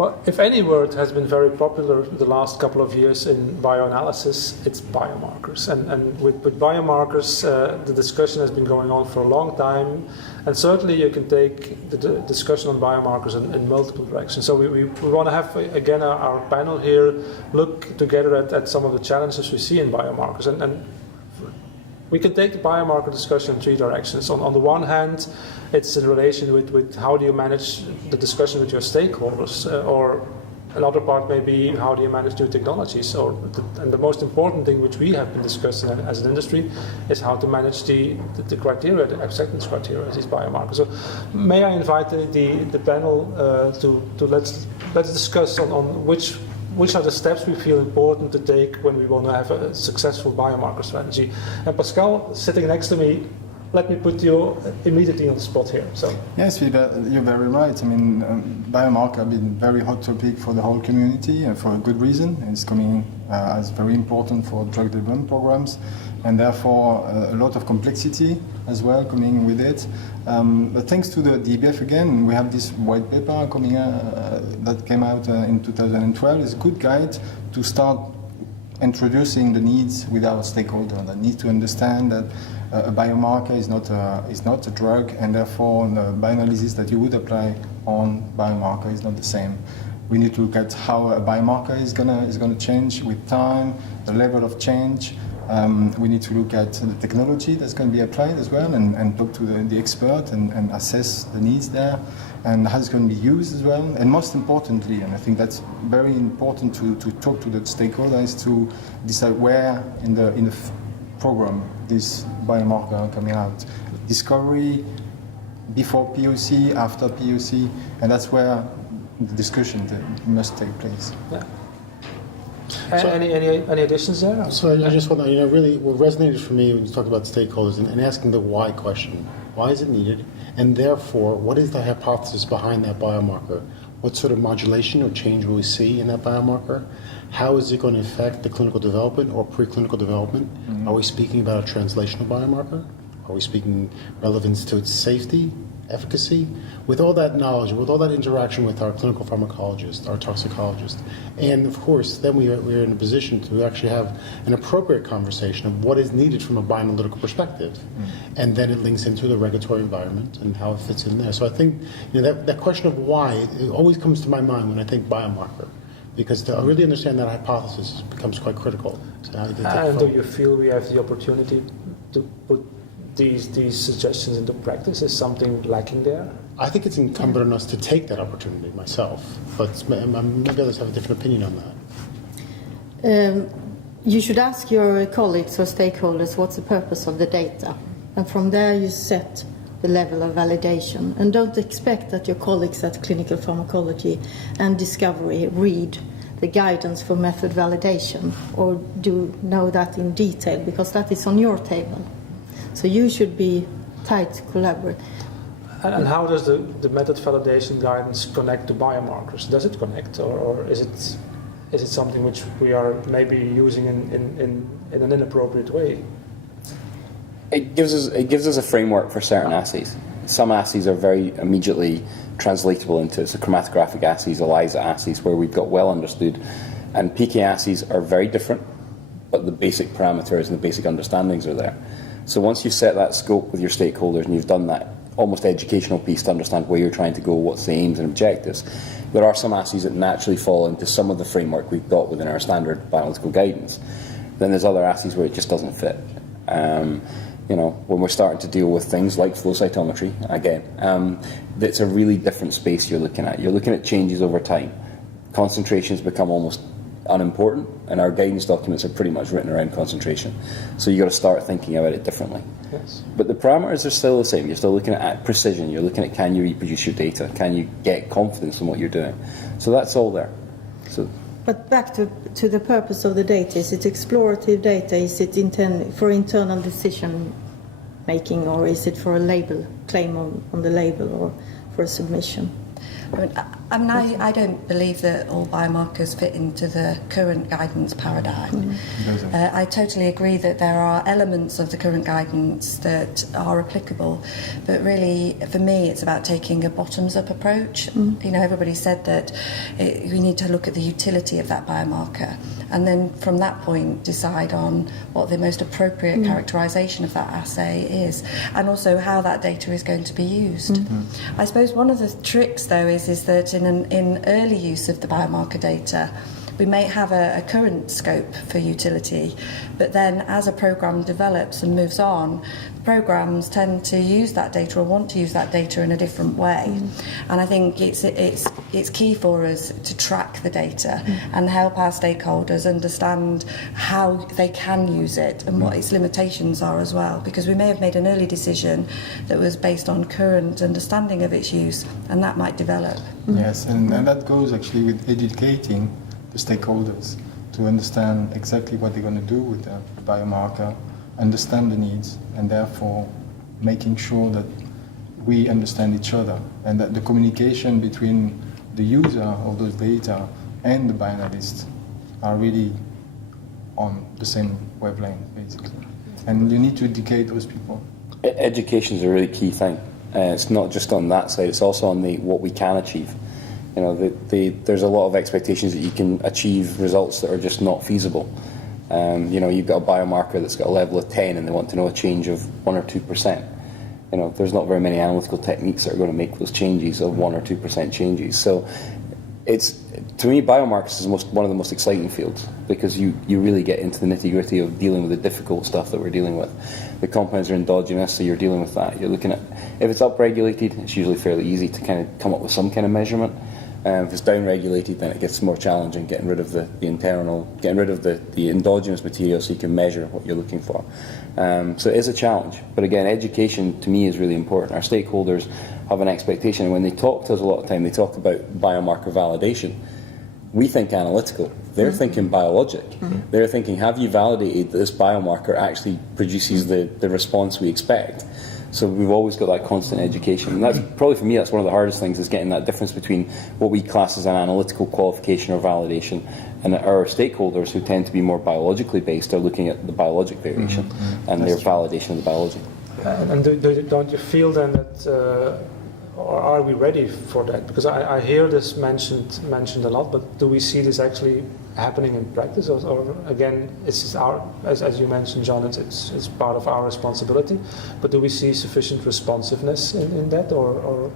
Well, if any word has been very popular the last couple of years in bioanalysis, it's biomarkers. And with biomarkers, the discussion has been going on for a long time. And certainly you can take the discussion on biomarkers in multiple directions. So we want to have, again, our panel here look together at some of the challenges we see in biomarkers. And we can take the biomarker discussion in three directions. On the one hand, it's in relation with how do you manage the discussion with your stakeholders, or another part may be how do you manage new technologies, and the most important thing which we have been discussing as an industry is how to manage the criteria, the acceptance criteria of these biomarkers. So may I invite the panel to let's discuss on which are the steps we feel important to take when we want to have a successful biomarker strategy. And Pascal, sitting next to me, let me put you immediately on the spot here. So yes, you're very right. I mean, biomarker have been a very hot topic for the whole community, and for a good reason. It's coming as very important for drug development programs, and therefore a lot of complexity as well coming with it. But thanks to the EBF again, we have this white paper coming that came out in 2012. It's a good guide to start introducing the needs with our stakeholder. That need to understand that a biomarker is not a drug, and therefore the bioanalysis that you would apply on biomarker is not the same. We need to look at how a biomarker is gonna change with time, the level of change. We need to look at the technology that's going to be applied as well, and talk to the expert and assess the needs there, and how it's going to be used as well. And most importantly, and I think that's very important to talk to the stakeholders to decide where in the program this biomarker are coming out. Discovery, before POC, after POC, and that's where the discussion must take place. Yeah. So, any additions there? So I just want to, really what resonated for me when you talk about stakeholders and asking the why question. Why is it needed? And therefore, what is the hypothesis behind that biomarker? What sort of modulation or change will we see in that biomarker? How is it going to affect the clinical development or preclinical development? Mm-hmm. Are we speaking about a translational biomarker? Are we speaking relevance to its safety, efficacy? With all that knowledge, with all that interaction with our clinical pharmacologist, our toxicologist, and of course, then we are in a position to actually have an appropriate conversation of what is needed from a bioanalytical perspective. And then it links into the regulatory environment and how it fits in there. So I think that question of why, it always comes to my mind when I think biomarker, because to really understand that hypothesis becomes quite critical. So and do you feel we have the opportunity to put these suggestions into practice? Is something lacking there? I think it's incumbent on us to take that opportunity myself, but maybe others have a different opinion on that. You should ask your colleagues or stakeholders what's the purpose of the data, and from there you set the level of validation. And don't expect that your colleagues at clinical pharmacology and discovery read the guidance for method validation or do know that in detail, because that is on your table. So you should be tight collaborate. And how does the method validation guidance connect to biomarkers? Does it connect, or is it something which we are maybe using in an inappropriate way? It gives us a framework for certain assays. Some assays are very immediately translatable into chromatographic assays, ELISA assays, where we've got well understood, and PK assays are very different, but the basic parameters and the basic understandings are there. So once you've set that scope with your stakeholders and you've done that almost educational piece to understand where you're trying to go, what's the aims and objectives, there are some assays that naturally fall into some of the framework we've got within our standard bioanalytical guidance. Then there's other assays where it just doesn't fit. When we're starting to deal with things like flow cytometry, again, it's a really different space you're looking at. You're looking at changes over time. Concentrations become almost unimportant, and our guidance documents are pretty much written around concentration. So you've got to start thinking about it differently. Yes. But the parameters are still the same. You're still looking at precision. You're looking at, can you reproduce your data? Can you get confidence in what you're doing? So that's all there. But back to the purpose of the data. Is it explorative data? Is it intended for internal decision making, or is it for a label claim on the label, or for a submission? I mean, I mean, I don't believe that all biomarkers fit into the current guidance paradigm. I totally agree that there are elements of the current guidance that are applicable, but really, for me, it's about taking a bottoms-up approach. You know, everybody said that we need to look at the utility of that biomarker, and then from that point decide on what the most appropriate characterisation of that assay is, and also how that data is going to be used. I suppose one of the tricks, though, is that in early use of the biomarker data, we may have a current scope for utility, but then as a programme develops and moves on, programmes tend to use that data or want to use that data in a different way. And I think it's key for us to track the data and help our stakeholders understand how they can use it and what its limitations are as well, because we may have made an early decision that was based on current understanding of its use, and that might develop. Yes, and that goes actually with educating the stakeholders to understand exactly what they're going to do with the biomarker, understand the needs, and therefore making sure that we understand each other and that the communication between the user of those data and the bioanalyst are really on the same wavelength, basically. And you need to educate those people. Education is a really key thing. It's not just on that side, it's also on what we can achieve. You know, there's a lot of expectations that you can achieve results that are just not feasible. You know, you've got a biomarker that's got a level of 10 and they want to know a change of 1 or 2%. You know, there's not very many analytical techniques that are going to make those changes of 1 or 2% changes. So to me, biomarkers is one of the most exciting fields, because you really get into the nitty-gritty of dealing with the difficult stuff that we're dealing with. The compounds are endogenous, so you're dealing with that. You're looking at, if it's upregulated, it's usually fairly easy to kind of come up with some kind of measurement. If it's downregulated, then it gets more challenging, getting rid of the endogenous material so you can measure what you're looking for. So it is a challenge. But again, education to me is really important. Our stakeholders have an expectation, and when they talk to us a lot of time, they talk about biomarker validation. We think analytical. They're thinking biologic. They're thinking, have you validated that this biomarker actually produces the response we expect? So we've always got that constant education. And that's probably, for me, that's one of the hardest things, is getting that difference between what we class as an analytical qualification or validation, and our stakeholders, who tend to be more biologically based, are looking at the biologic variation and their validation of the biology. And don't you feel then that, or are we ready for that? Because I hear this mentioned a lot, but do we see this actually happening in practice, or again, it's our, as you mentioned, John, it's part of our responsibility. But do we see sufficient responsiveness in that, or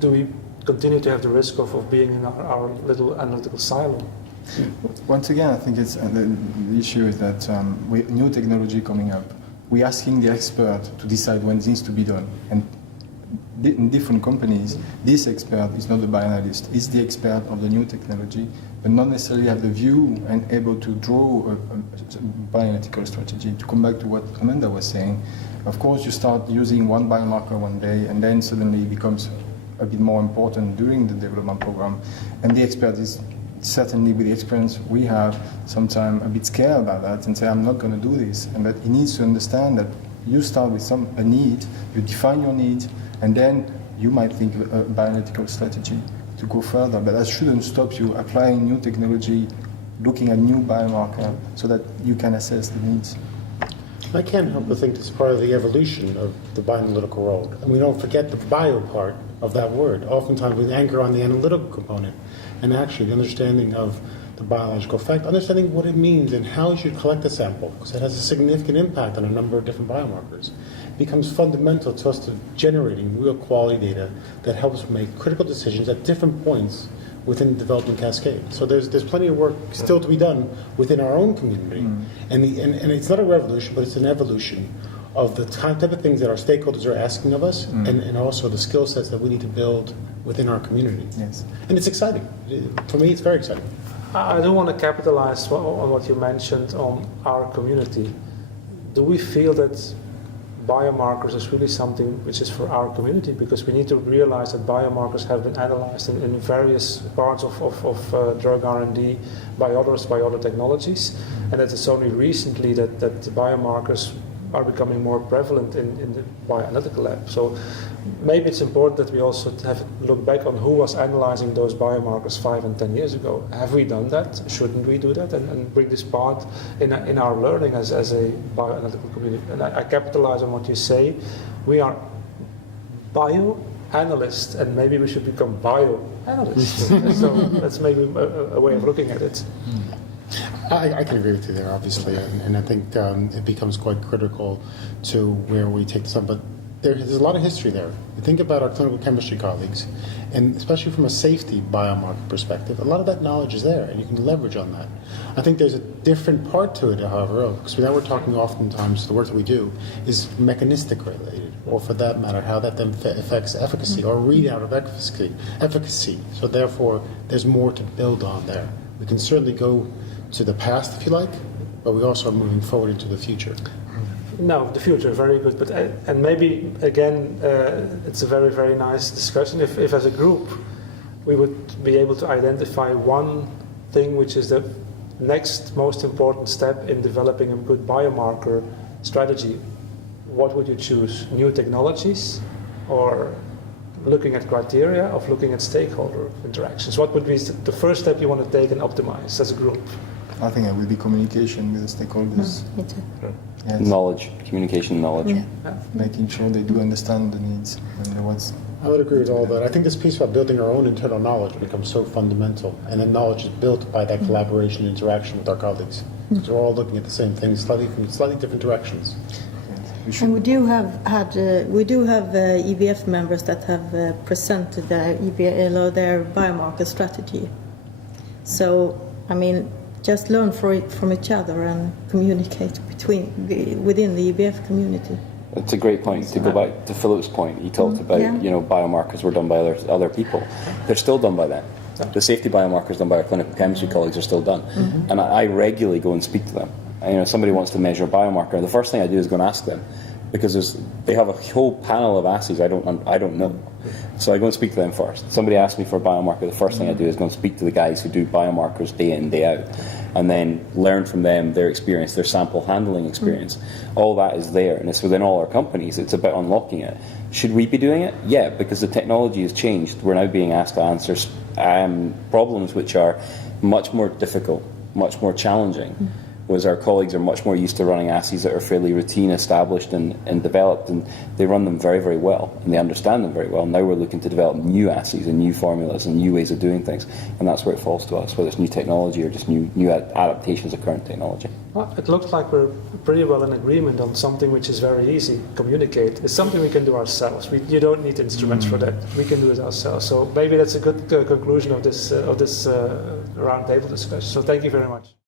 do we continue to have the risk of being in our little analytical silo? Once again, I think it's the issue is that with new technology coming up, we're asking the expert to decide when it needs to be done. And in different companies, this expert is not the bioanalyst, it's the expert of the new technology, but not necessarily have the view and able to draw a bioanalytical strategy. To come back to what Amanda was saying, of course you start using one biomarker one day, and then suddenly it becomes a bit more important during the development program, and the expert is certainly, with the experience we have, sometimes a bit scared about that and say, I'm not going to do this. And that he needs to understand that you start with a need, you define your need, and then you might think of a bioanalytical strategy to go further. But that shouldn't stop you applying new technology, looking at new biomarker, so that you can assess the needs. I can't help but think it's part of the evolution of the bioanalytical world. And we don't forget the bio part of that word. Oftentimes we anchor on the analytical component, and actually the understanding of the biological effect, understanding what it means and how you should collect a sample, because it has a significant impact on a number of different biomarkers. It becomes fundamental to us to generating real quality data that helps make critical decisions at different points within the development cascade. So there's plenty of work still to be done within our own community. And it's not a revolution, but it's an evolution of the type of things that our stakeholders are asking of us, and also the skill sets that we need to build within our community. Yes. And it's exciting. For me, it's very exciting. I do want to capitalize on what you mentioned on our community. Do we feel that biomarkers is really something which is for our community? Because we need to realize that biomarkers have been analyzed in various parts of drug R&D by other technologies, and that it's only recently that the biomarkers are becoming more prevalent in the bioanalytical lab. So maybe it's important that we also have a look back on who was analyzing those biomarkers 5 and 10 years ago. Have we done that? Shouldn't we do that? And bring this part in our learning as a bioanalytical community. And I capitalize on what you say. We are bioanalysts, and maybe we should become bioanalysts. So that's maybe a way of looking at it. I can agree with you there, obviously, and I think it becomes quite critical to where we take this on. But there's a lot of history there. You think about our clinical chemistry colleagues, and especially from a safety biomarker perspective, a lot of that knowledge is there, and you can leverage on that. I think there's a different part to it, however, because now we're talking oftentimes, the work that we do is mechanistic related, or for that matter, how that then affects efficacy or readout of efficacy. So therefore, there's more to build on there. We can certainly go to the past, if you like, but we also are moving forward into the future. No, the future, very good. But and maybe again, it's a very, very nice discussion. If as a group we would be able to identify one thing which is the next most important step in developing a good biomarker strategy, what would you choose? New technologies, or looking at criteria, of looking at stakeholder interactions? What would be the first step you want to take and optimize as a group? I think it will be communication with the stakeholders. Me too. Yes. Knowledge, communication, knowledge. Yeah. Making sure they do understand the needs and what's. I would agree with all that. I think this piece about building our own internal knowledge becomes so fundamental, and then knowledge is built by that collaboration and interaction with our colleagues. Because we're all looking at the same thing, from slightly different directions. And we do have EBF members that have presented their their biomarker strategy. So, I mean, just learn from each other and communicate within the EBF community. It's a great point. To go back to Philip's point, he talked about biomarkers were done by other people. They're still done by them. The safety biomarkers done by our clinical chemistry colleagues are still done, and I regularly go and speak to them. And, somebody wants to measure a biomarker, the first thing I do is go and ask them, because they have a whole panel of assays I don't know. So I go and speak to them first. Somebody asks me for a biomarker, the first thing I do is go and speak to the guys who do biomarkers day in, day out, and then learn from them their experience, their sample handling experience. All that is there, and it's within all our companies. It's about unlocking it. Should we be doing it? Yeah, because the technology has changed. We're now being asked to answer problems which are much more difficult, much more challenging. Whereas our colleagues are much more used to running assays that are fairly routine, established and developed, and they run them very, very well, and they understand them very well. Now we're looking to develop new assays and new formulas and new ways of doing things, and that's where it falls to us, whether it's new technology or just new adaptations of current technology. Well, it looks like we're pretty well in agreement on something which is very easy, communicate. It's something we can do ourselves. You don't need instruments for that. We can do it ourselves. So maybe that's a good conclusion of this roundtable discussion. So thank you very much.